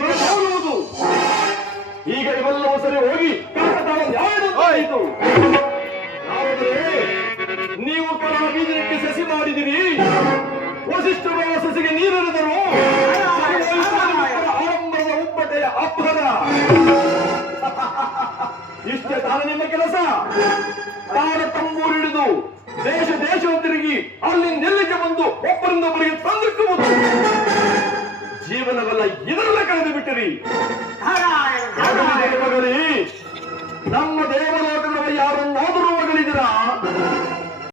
ನೋಡುವುದು. ಈಗ ಇವೆಲ್ಲವೂ ಸರಿ ಹೋಗಿ ನ್ಯಾಯದಂತಾಯಿತು. ಯಾವುದೇ ನೀವು ಕಲಾ ಬೀಜಕ್ಕೆ ಸಸಿ ಮಾಡಿದಿರಿ, ವಸಿಷ್ಠರ ಸಸಿಗೆ ನೀರೆರೆದರು, ಆರಂಭದ ಉಬ್ಬಟೆಯ ಅಪ್ಪದ ಇಷ್ಟೇ ತಾನು ನಿಮ್ಮ ಕೆಲಸ. ತಾನ ತಂಬೂರಿಡಿದು ದೇಶ ತಿರುಗಿ ಅಲ್ಲಿಂದ ಎಲ್ಲಿಗೆ ಬಂದು ಒಬ್ಬರಿಂದೊಬ್ಬರಿಗೆ ತಂದಿಕ್ಕುವುದು. ಜೀವನವೆಲ್ಲ ಇದರಲ್ಲೇ ಕಳೆದು ಬಿಟ್ಟಿರಿ. ಮಗಲಿ, ನಮ್ಮ ದೇವಲೋಕದ ಯಾರನ್ನಾದರೂ ಮಗಳಿದಿರಾ?